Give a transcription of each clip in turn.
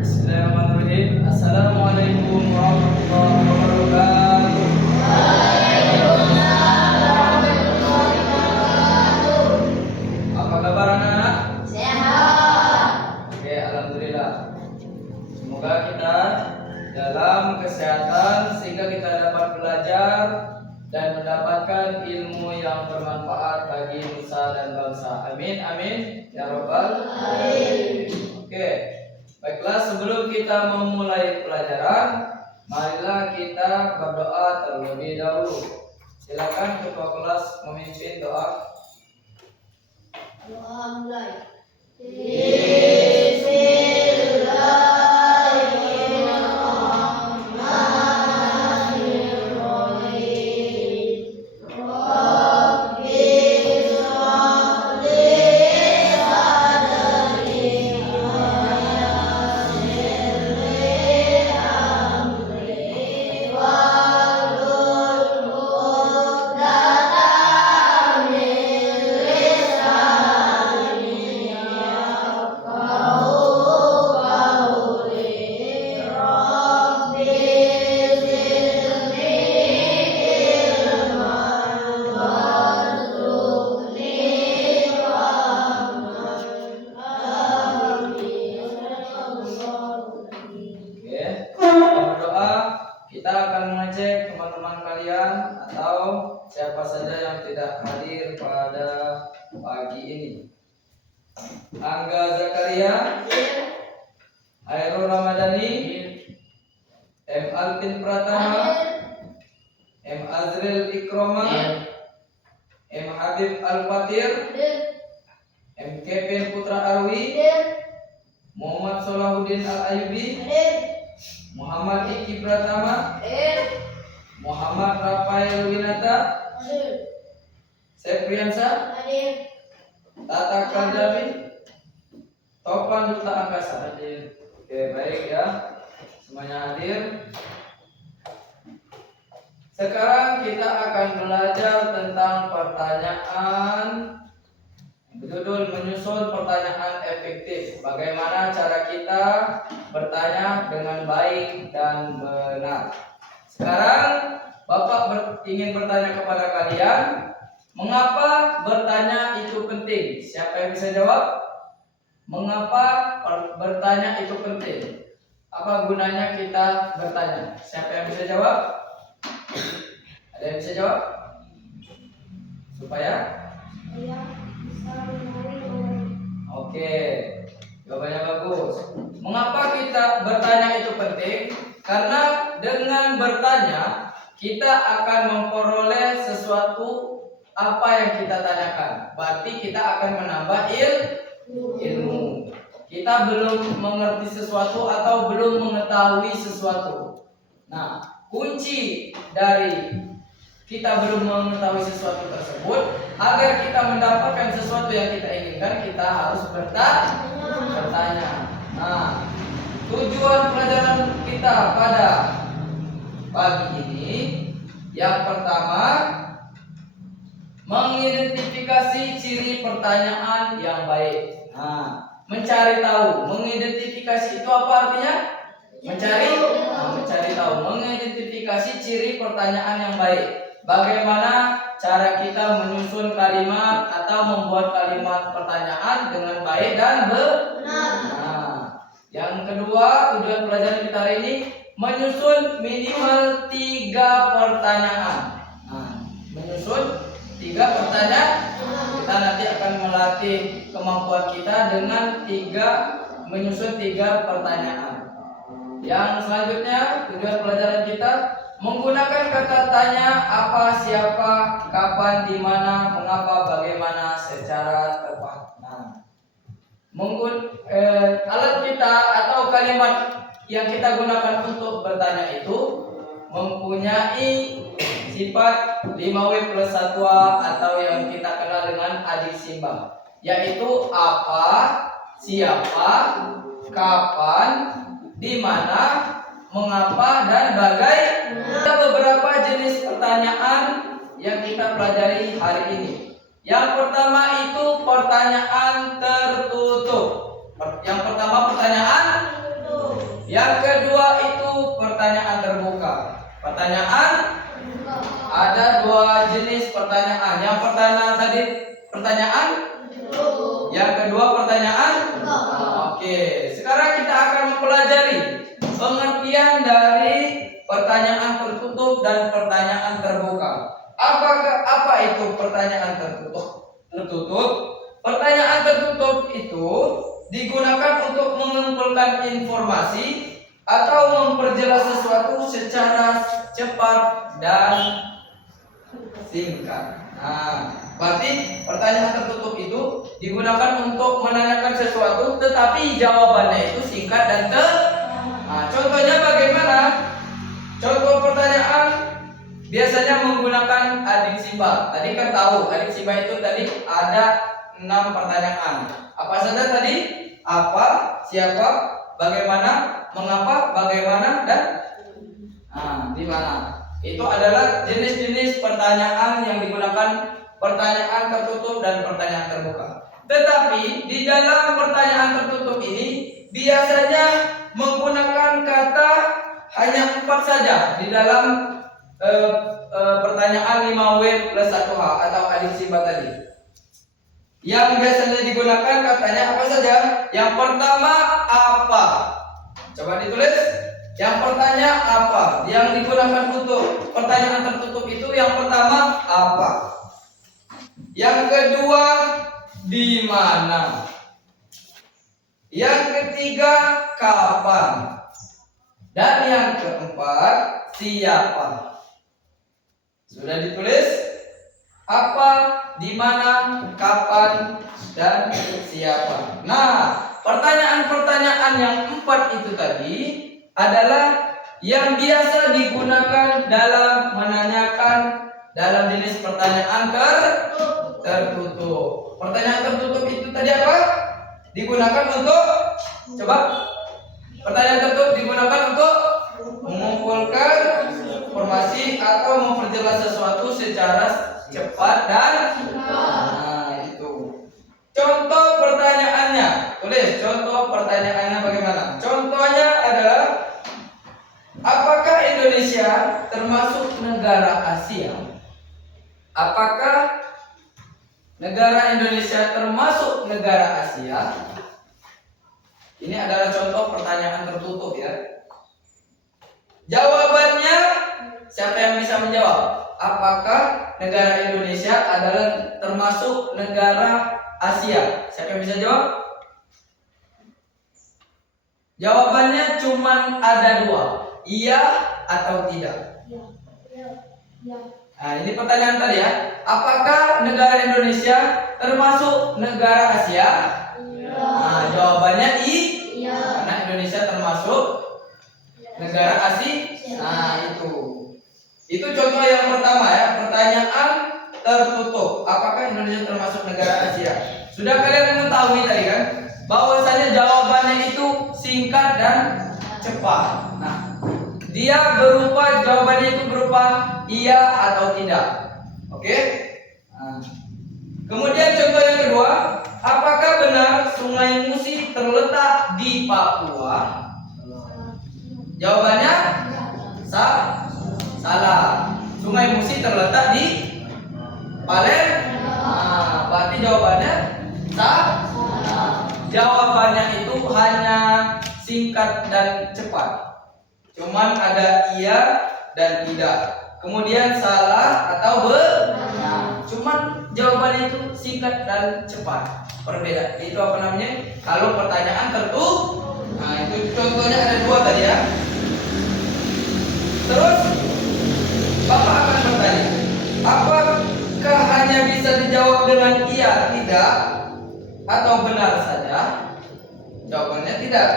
Bismillahirrahmanirrahim. Assalamualaikum warahmatullahi wabarakatuh. Apa kabar anak? Sehat. Oke, alhamdulillah. Semoga kita dalam kesehatan sehingga kita dapat belajar dan mendapatkan ilmu yang bermanfaat bagi nusa dan bangsa. Amin, amin, ya robbal alamin. Oke, baiklah, sebelum kita memulai pelajaran, marilah kita berdoa terlebih dahulu. Silakan ketua kelas memimpin doa. Doa mulai. Kita akan mengecek teman-teman kalian atau siapa saja yang tidak hadir pada pagi ini. Angga Zakaria, Hairul Ramadhani, M. Alvin Pratama, M. Azril Ikroma, M. Habib Al-Fatir, M. Kevin Putra Arwi, Muhammad Solahuddin Al-Ayubi, Muhammad Iki Pratama, Muhammad Rafael Winata, Sepriansa, Tata Kaldami, Topan Duta Angkasa. Oke, baik ya, semuanya hadir. Sekarang kita akan belajar tentang pertanyaan berjudul menyusun pertanyaan efektif. Bagaimana cara kita bertanya dengan baik dan benar. Sekarang Bapak ingin bertanya kepada kalian, mengapa bertanya itu penting? Siapa yang bisa jawab? Mengapa bertanya itu penting? Apa gunanya kita bertanya? Siapa yang bisa jawab? Ada yang bisa jawab? Supaya? Oke, jawabannya bagus. Mengapa kita bertanya itu penting? Karena dengan bertanya kita akan memperoleh sesuatu apa yang kita tanyakan. Berarti kita akan menambah ilmu. Kita belum mengerti sesuatu atau belum mengetahui sesuatu. Nah, kunci dari kita belum mengetahui sesuatu tersebut, agar kita mendapatkan sesuatu yang kita inginkan, kita harus bertanya. Nah, tujuan pelajaran kita pada pagi ini, yang pertama, mengidentifikasi ciri pertanyaan yang baik. Nah, mencari tahu, mengidentifikasi itu apa artinya? Mencari tahu, mengidentifikasi ciri pertanyaan yang baik. Bagaimana cara kita menyusun kalimat atau membuat kalimat pertanyaan dengan baik dan benar. Nah, yang kedua, tujuan pelajaran kita hari ini menyusun minimal 3 pertanyaan. Nah, menyusun 3 pertanyaan. Kita nanti akan melatih kemampuan kita dengan menyusun 3 pertanyaan. Yang selanjutnya, tujuan pelajaran kita menggunakan kata tanya apa, siapa, kapan, di mana, mengapa, bagaimana secara tepat. Nah, alat kita atau kalimat yang kita gunakan untuk bertanya itu mempunyai sifat 5W+1A atau yang kita kenal dengan adiksi simbang, yaitu apa, siapa, kapan, di mana, mengapa, dan bagaimana. Ada beberapa jenis pertanyaan yang kita pelajari hari ini. Yang pertama itu pertanyaan tertutup. Yang pertama pertanyaan tadi pertanyaan? Yang kedua pertanyaan? Oke, sekarang kita akan mempelajari pengertian dari pertanyaan tertutup dan pertanyaan terbuka. Apa itu pertanyaan tertutup? Pertanyaan tertutup itu digunakan untuk mengumpulkan informasi atau memperjelas sesuatu secara cepat dan singkat. Nah, berarti pertanyaan tertutup itu digunakan untuk menanyakan sesuatu tetapi jawabannya itu singkat dan Nah, contohnya bagaimana? Contoh pertanyaan biasanya menggunakan adik simbol. Tadi kan tahu adik simbol itu tadi ada 6 pertanyaan. Apa saja tadi? Apa, siapa, bagaimana, mengapa, bagaimana, dan di mana. Itu adalah jenis-jenis pertanyaan yang digunakan pertanyaan tertutup dan pertanyaan terbuka. Tetapi di dalam pertanyaan tertutup ini biasanya menggunakan kata hanya 4 saja di dalam pertanyaan 5W plus 1H atau adiksi tadi. Yang biasanya digunakan katanya apa saja? Yang pertama apa? Coba ditulis. Yang pertanyaan apa? Yang digunakan untuk pertanyaan tertutup itu yang pertama apa? Yang kedua di mana? Yang ketiga kapan? Dan yang keempat siapa? Sudah ditulis? Apa, di mana, kapan, dan siapa? Nah, pertanyaan-pertanyaan yang 4 itu tadi adalah yang biasa digunakan dalam menanyakan dalam jenis pertanyaan tertutup. Pertanyaan tertutup itu tadi apa? Digunakan untuk pertanyaan tertutup digunakan untuk mengumpulkan informasi atau memperjelas sesuatu secara cepat dan itu. Contoh pertanyaannya, tulis contoh pertanyaannya bagaimana? Contohnya adalah apakah Indonesia termasuk negara Asia? Apakah negara Indonesia termasuk negara Asia? Ini adalah contoh pertanyaan tertutup ya. Jawabannya siapa yang bisa menjawab? Apakah negara Indonesia adalah termasuk negara Asia? Siapa yang bisa jawab? Jawabannya cuma ada 2, iya atau tidak. Nah, ini pertanyaan tadi ya. Apakah negara Indonesia termasuk negara Asia? Nah, jawabannya iya. Karena Indonesia termasuk negara Asia. Nah, itu contoh yang pertama ya, pertanyaan tertutup. Apakah Indonesia termasuk negara Asia? Sudah kalian mengetahui tadi kan, bahwasanya jawabannya itu singkat dan cepat. Nah, jawabannya itu berupa iya atau tidak. Oke? Nah, kemudian contoh yang kedua, apakah benar Sungai Musi terletak di Papua? Jawabannya salah. Sungai Musi terletak di Palembang. Nah, berarti jawabannya salah. Jawabannya itu hanya singkat dan cepat. Cuman ada iya dan tidak. Kemudian salah atau benar. Cuman jawabannya itu singkat dan cepat. Berbeda. Itu apa namanya? Kalau pertanyaan tertutup. Nah, itu contohnya ada 2 tadi ya. Terus Bapak akan bertanya, apakah hanya bisa dijawab dengan iya, tidak, atau benar saja? Jawabannya tidak.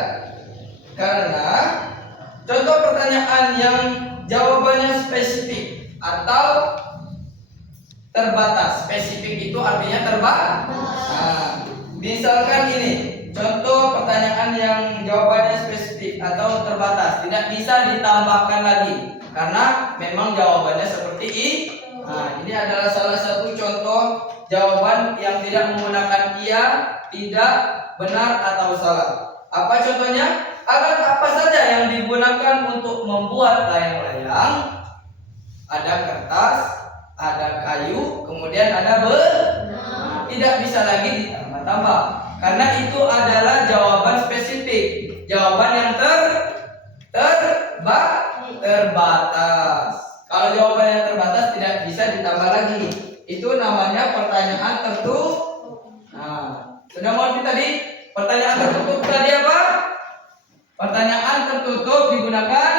Karena contoh pertanyaan yang jawabannya spesifik atau terbatas. Spesifik itu artinya terbatas. Nah, misalkan ini contoh pertanyaan yang jawabannya spesifik atau terbatas, tidak bisa ditambahkan lagi karena memang jawabannya seperti ini. Nah, ini adalah salah satu contoh jawaban yang tidak menggunakan iya, tidak, benar atau salah. Apa contohnya? Alat apa saja yang digunakan untuk membuat layang-layang? Ada kertas, ada kayu, kemudian ada benang. Tidak bisa lagi ditambah-tambah. Karena itu adalah jawaban spesifik, jawaban yang terbatas. Kalau jawaban yang terbatas tidak bisa ditambah lagi. Itu namanya pertanyaan tertutup. Nah, sudah mengerti tadi? Pertanyaan tertutup tadi apa? Pertanyaan tertutup digunakan.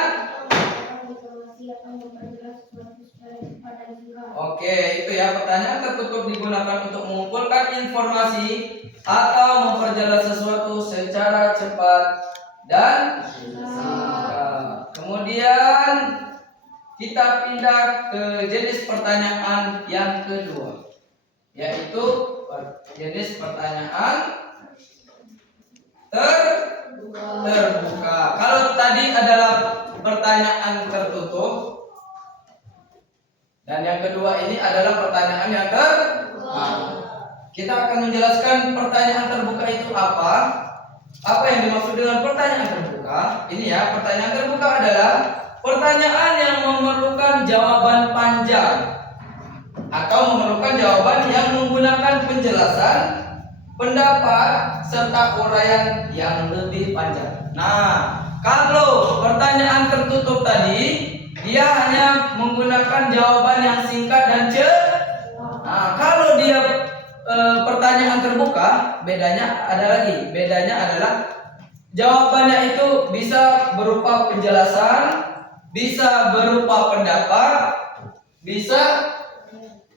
Oke, itu ya, pertanyaan tertutup digunakan untuk mengumpulkan informasi atau memperjelas sesuatu secara cepat dan singkat. Kemudian kita pindah ke jenis pertanyaan yang kedua, yaitu jenis pertanyaan terbuka. Kalau tadi adalah pertanyaan tertutup, dan yang kedua ini adalah pertanyaan yang terbuka. Kita akan menjelaskan pertanyaan terbuka itu apa. Apa yang dimaksud dengan pertanyaan terbuka? Ini ya, pertanyaan terbuka adalah pertanyaan yang memerlukan jawaban panjang atau memerlukan jawaban yang menggunakan penjelasan, pendapat, serta uraian yang lebih panjang. Nah, kalau pertanyaan tertutup tadi, dia hanya menggunakan jawaban yang singkat dan cepat. Nah, kalau dia pertanyaan terbuka, bedanya adalah jawabannya itu bisa berupa penjelasan, bisa berupa pendapat, bisa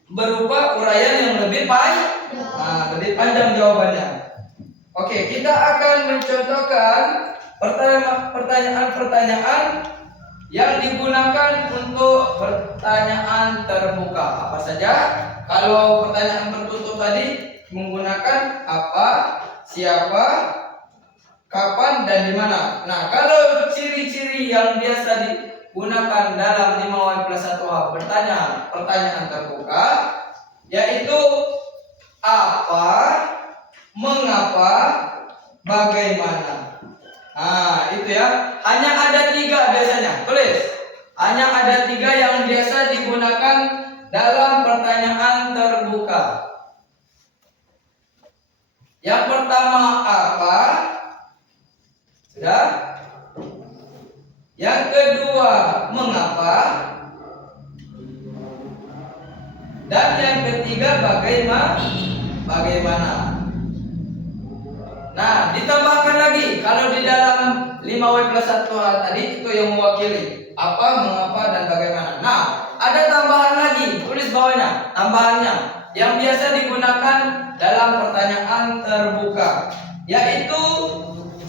berupa uraian yang lebih panjang jawabannya. Oke, kita akan mencontohkan pertanyaan-pertanyaan yang digunakan untuk pertanyaan terbuka. Apa saja? Kalau pertanyaan tertutup tadi menggunakan apa, siapa, kapan, dan di mana. Nah, kalau ciri-ciri yang biasa digunakan dalam 5W+1H pertanyaan terbuka, yaitu apa, mengapa, bagaimana. Nah, itu ya. Hanya ada 3 biasanya. Tulis. Hanya ada 3 yang biasa digunakan dalam pertanyaan terbuka. Yang pertama apa? Sudah? Yang kedua mengapa? Dan yang ketiga bagaimana? Nah, ditambahkan lagi, kalau di dalam 5W+1H tadi itu yang mewakili apa, mengapa, dan bagaimana. Nah, ada tambahan lagi, tulis bawahnya, tambahannya yang biasa digunakan dalam pertanyaan terbuka, yaitu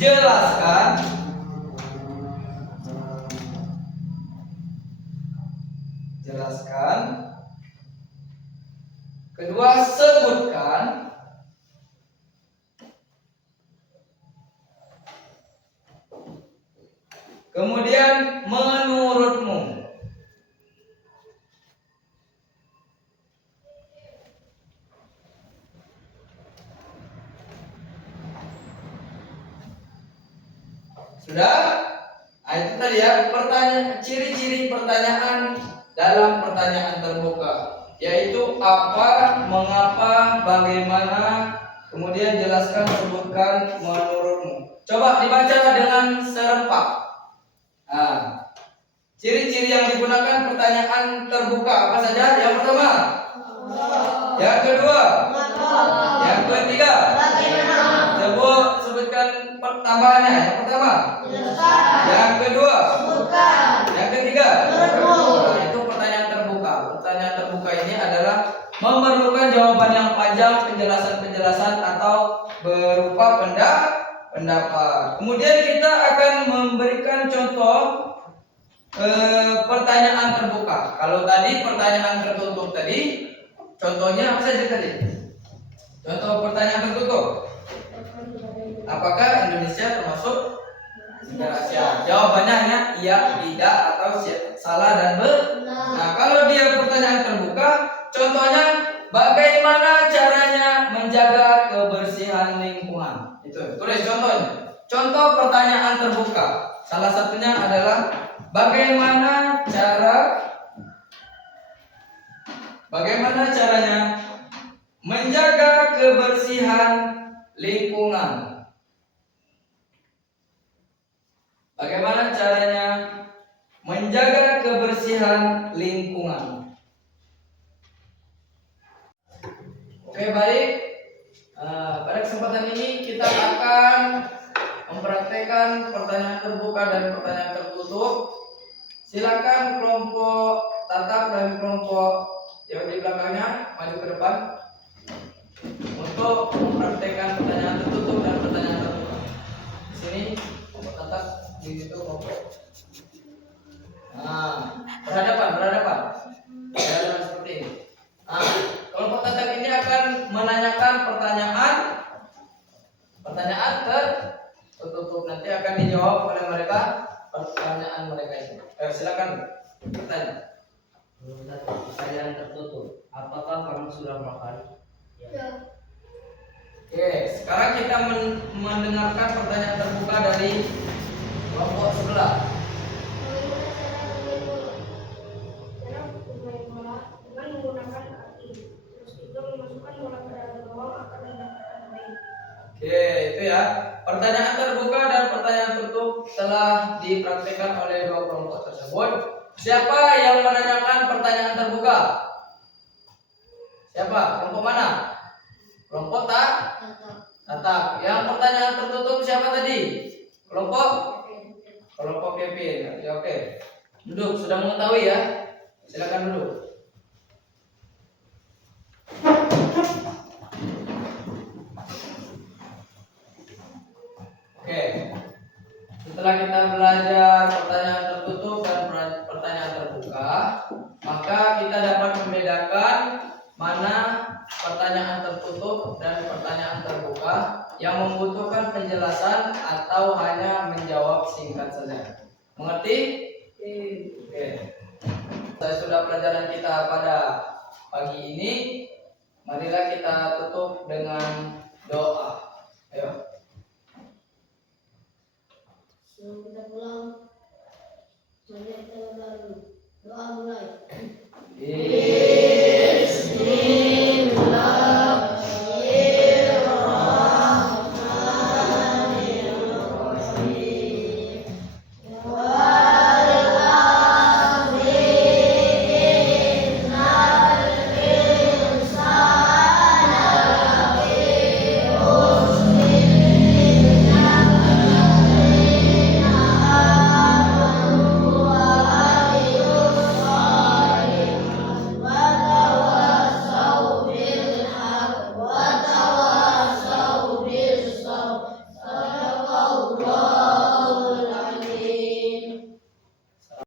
jelaskan, kedua sebutkan, kemudian menurutmu. Sudah? Nah, itu tadi ya, ciri-ciri pertanyaan dalam pertanyaan terbuka, yaitu apa, mengapa, bagaimana, kemudian jelaskan, sebutkan, menurutmu. Coba dibaca dengan serempak. Nah, ciri-ciri yang digunakan pertanyaan terbuka apa saja? Yang pertama, yang kedua, yang ketiga. Sebutkan tambahannya. Yang pertama, yang kedua, yang ketiga. Nah, itu pertanyaan terbuka. Pertanyaan terbuka ini adalah memerlukan jawaban yang panjang, penjelasan-penjelasan atau berupa pendapat. Kemudian kita akan memberikan contoh pertanyaan terbuka. Kalau tadi pertanyaan tertutup tadi, contohnya apa saja tadi? Contoh pertanyaan tertutup. Apakah Indonesia termasuk negara Asia? Jawabannya hanya iya, tidak, atau salah dan benar. Nah, kalau dia pertanyaan terbuka, contohnya bagaimana caranya menjaga kebersihan lingkungan. Itu tulis contohnya. Contoh pertanyaan terbuka. Salah satunya adalah bagaimana cara Bagaimana caranya? Menjaga kebersihan lingkungan. Bagaimana caranya menjaga kebersihan lingkungan? Oke, baik. Pada kesempatan ini kita akan mempraktekkan pertanyaan terbuka dan pertanyaan tertutup. Silakan kelompok tatap dan kelompok yang di belakangnya maju ke depan untuk mempraktekkan pertanyaan tertutup dan pertanyaan terbuka. Di sini kelompok tatap, di situ kelompok. Berhadapan seperti ini. Kelompok tatap ini akan menanyakan pertanyaan tertutup, nanti akan dijawab oleh mereka pertanyaan mereka itu. Silakan bertanya. Pertanyaan tertutup. Apakah kamu sudah makan? Ya. Oke, sekarang kita mendengarkan pertanyaan terbuka dari kelompok sebelah. Bagaimana cara bermain bola dengan menggunakan kaki? Terus itu memasukkan bola ke dalam gawang akan mendapatkan poin. Oke, itu ya. Pertanyaan terbuka dan pertanyaan tertutup telah dipraktikkan oleh dua kelompok tersebut. Siapa yang menanyakan pertanyaan terbuka? Siapa? Kelompok mana? Kelompok tatap. Yang pertanyaan tertutup siapa tadi? Kelompok Kevin. Ya, oke. Duduk, sudah mengetahui ya? Silakan duduk. Oke. Setelah kita belajar pertanyaan tertutup dan pertanyaan terbuka, maka kita dapat membedakan mana pertanyaan tertutup dan pertanyaan terbuka yang membutuhkan penjelasan atau hanya menjawab singkat saja. Mengerti? Oke. Sudah pelajaran kita pada pagi ini. Marilah kita tutup dengan doa. Ayo. Sebelum kita pulang, mari kita berdoa. Doa mulai. Bismillahirrahmanirrahim.